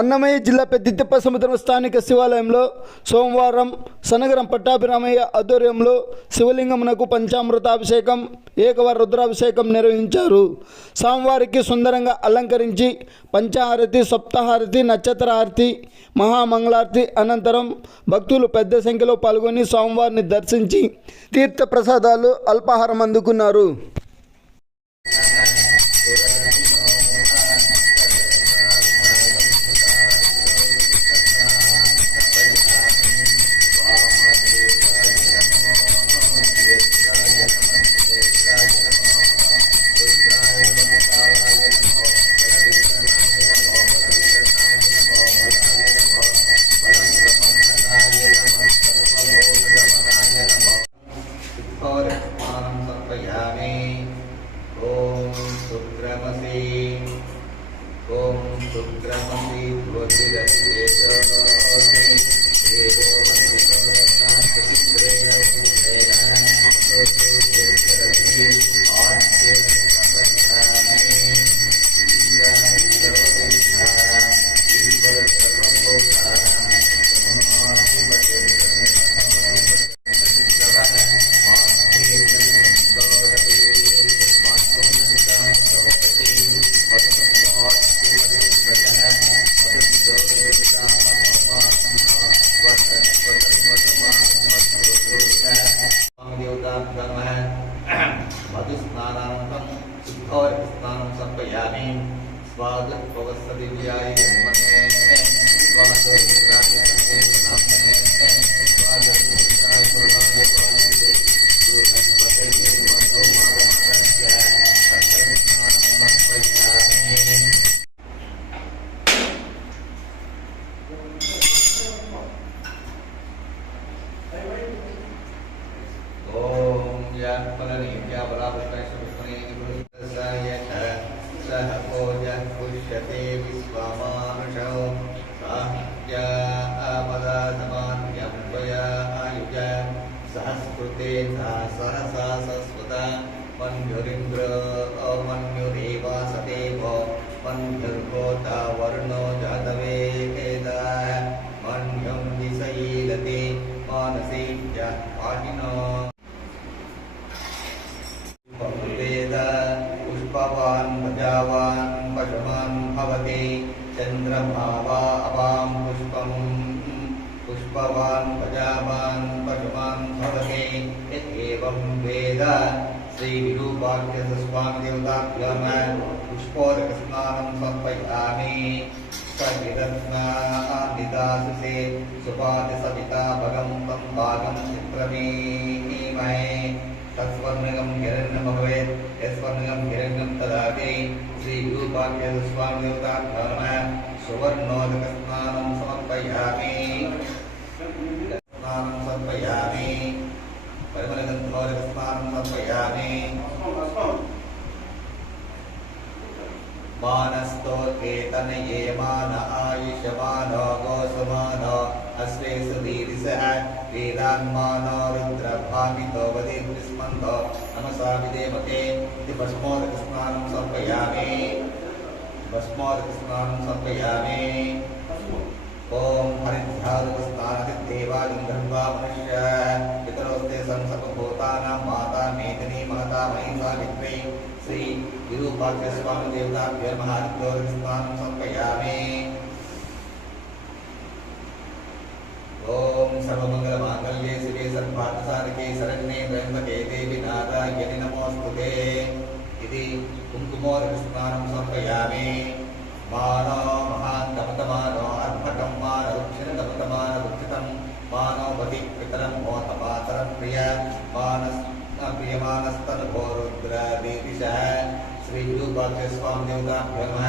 అన్నమయ్య జిల్లా పెద్దితిప్ప సముద్రం స్థానిక శివాలయంలో సోమవారం సనగరం పట్టాభిరామయ్య ఆధ్వర్యంలో శివలింగమునకు పంచామృతాభిషేకం ఏకవార రుద్రాభిషేకం నిర్వహించారు. స్వామివారికి సుందరంగా అలంకరించి పంచహారతి సప్తహారతి నక్షత్రహారతి మహామంగళారతి అనంతరం భక్తులు పెద్ద సంఖ్యలో పాల్గొని స్వామివారిని దర్శించి తీర్థ ప్రసాదాలు అల్పాహారం అందుకున్నారు. शुक्रमसि ॐ शुक्रमसि ध्वजिरस्ये च अस्मि देवो पालिते बृहस्पतये मधो मादमादस्य सत्संस्नानं समर्पयामि ॐ या फलनेभ्या सहस्कृते सा सहसा सस्वता मन्युरिन्द्र अमन्युरेवासते भो मन्युर्भूता वर्णो जातवे वेदाः मन्युं विषयीलते मानसे पाठिनो वेद पुष्पवान् प्रजावान् पशुमान् भवति चन्द्रभावा अवां पुष्पम् पुष्पवान् प्रजावान् पशुमान् भवति यद्येवं वेद। श्रीविरूपाख्यस्वामिदेवताभ्यं पुष्पोदकस्नानं समर्पयामि। सविरत्नादिदासुषे सुपादिसविता भगं तं भागं चित्रमीमहे तत्स्वर्णगं हिरण्यं भवेत् यस्वर्णगं हिरण्यं तदापि श्रीगुरुपाख्यस्वामिदेवताभ्यः सुवर्णोदकस्नानं समर्पयामि। परिमलगन्धोदकस्नानं समर्पयामि मान आयुष्यमान गोसमान अश्वेषु दीर्षः वेदान्मानो रुद्रभामितो वदेर्विस्मन्तो नमसा विदेवते इति भस्मोदकस्नानं समर्पयामि भस्मोदकस्नानं समर्पयामि ॐ हरिद्रादकस्नानतिदेवादिं गन्ध्वा मनुष्य విత్తరోస్తే సంసపభూతానాం మాతా మేదిని మహతా మహిషా విద్మై శ్రీ విరూపాక్ష స్వామి దేవతాభ్య మహాగ్యోరస్థానం సమర్పయామి ఓం సర్వమంగళ మాంగళ్యే శివే సర్వార్థసారికే శరణ్యే బ్రహ్మకే దేవి నాదాయని నమోస్తుతే ఇది కుంకుమోర స్నానం సమర్పయామి మానో మహాంతమతమానో అర్పటం మాన రుక్షిణ రుక్షితం పితరం మోతం प्रिय मानस् प्रियमानस्तनुभो रुद्रदीपिशः श्रीविरूपाख्यस्वामी देवताभ्यो नमः।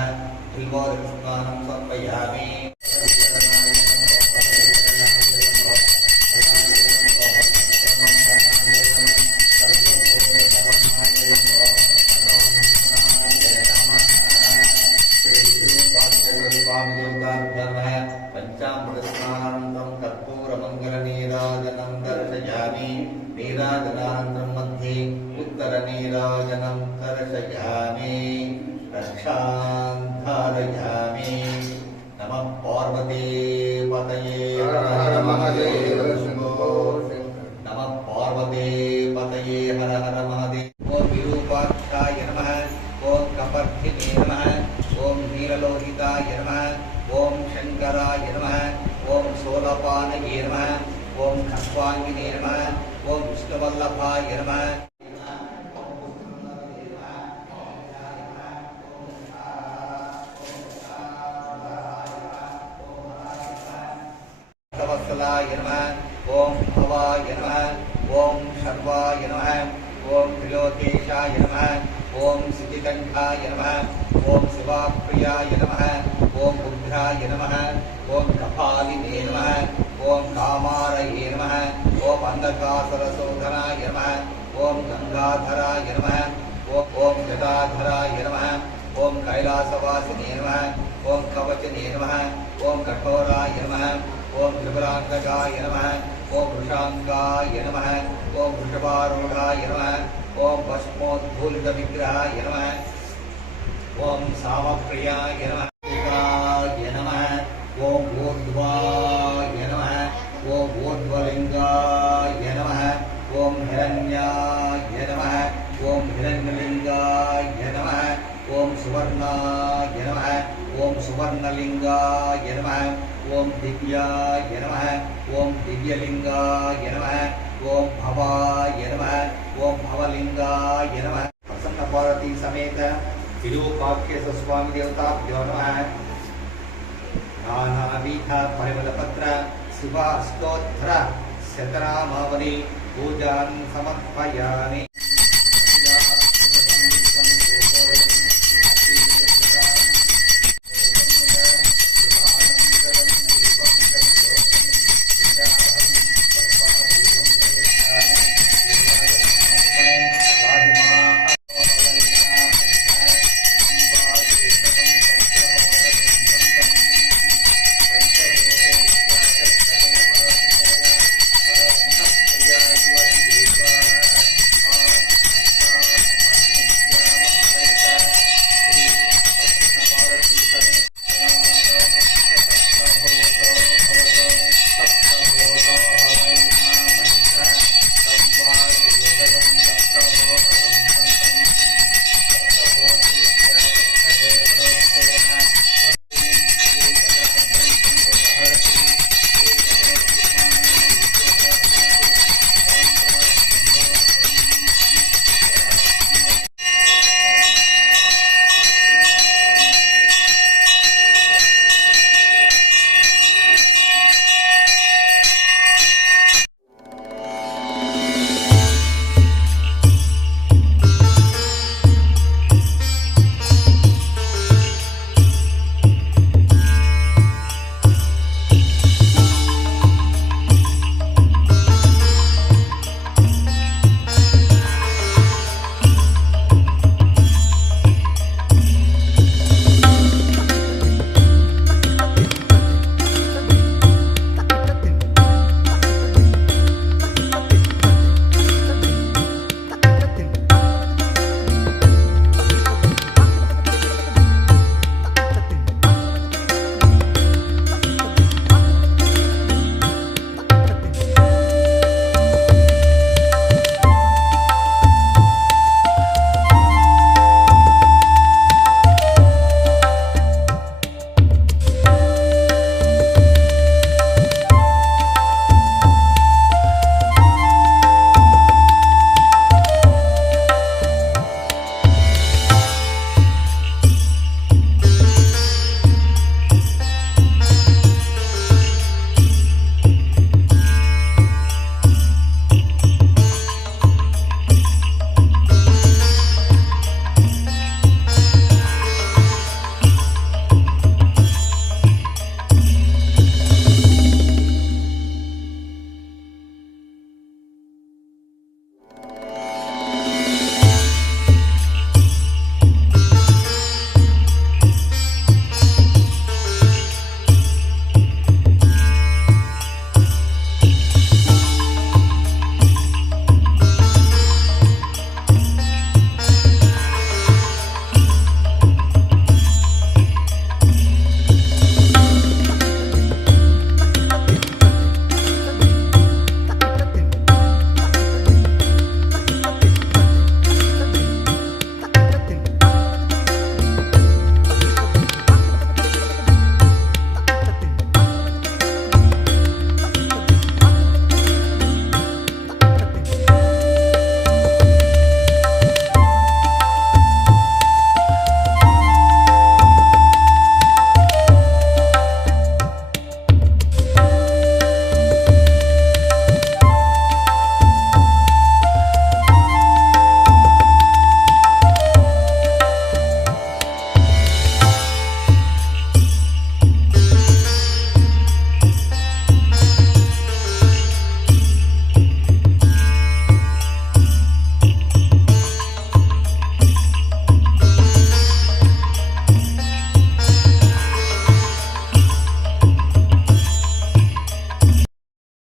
बिल्वोदकस्नानं समर्पयामि पञ्चामृतस्नानानन्तरं कर्पूरमङ्गलनीराजनं उत्तरनीराजनं दर्शयामि रक्षां धारयामि नमः पार्वती पतये नमः पार्वती पतये हर हर महादेव ॐ विरूपाक्षाय नमः ॐ कपर्थिने नमः ॐ नीललोहिताय नमः ॐ शङ्कराय नमः ॐ सोलपानये नमः ॐ खस्वाङ्गिने नमः ॐ विष्णुवल्लभाय नमः। भक्तवत्सलाय नमः ॐ भवाय नमः ॐ शर्वाय नमः ॐ त्रिलोकेशाय नमः ॐ सिद्धिकण्ठाय नमः ॐ शिवाप्रियाय नमः ॐ बुद्धाय नमः ॐ कपालिने नमः ॐ कामारये नमः ॐ अन्धकासुरशोधनाय नमः ॐ गङ्गाधराय नमः ॐ जटाधराय नमः ॐ कैलासवासिने नमः ॐ कवचने नमः ॐ कठोराय नमः ॐ त्रिपुराङ्गकाय नमः ओम वृषाङ्गाय नमः ॐ वृषभारूढाय नमः ॐ भस्मोद्भूलितविग्रहाय नमः ॐ सामप्रियाय नमः नमः ॐ ऊर्ध्वाय नमः ॐ ऊर्ध्वलिङ्गाय नमः ॐ हिरण्याय नमः ॐ हिरण्यलिङ्गाय नमः ॐ सुवर्णाय नमः ॐ सुवर्णलिङ्गाय नमः ॐ दिव्याय नमः ॐ दिव्यलिङ्गाय नमः ॐ भवाय नमः ॐ भवलिङ्गाय नमः। प्रसन्नपार्वती समेत विरूपाख्य स्वामी देवताभ्यो नमः। नानाविध परिमलपत्र शिवास्तोत्र शतनामावनि पूजान् समर्पयामि।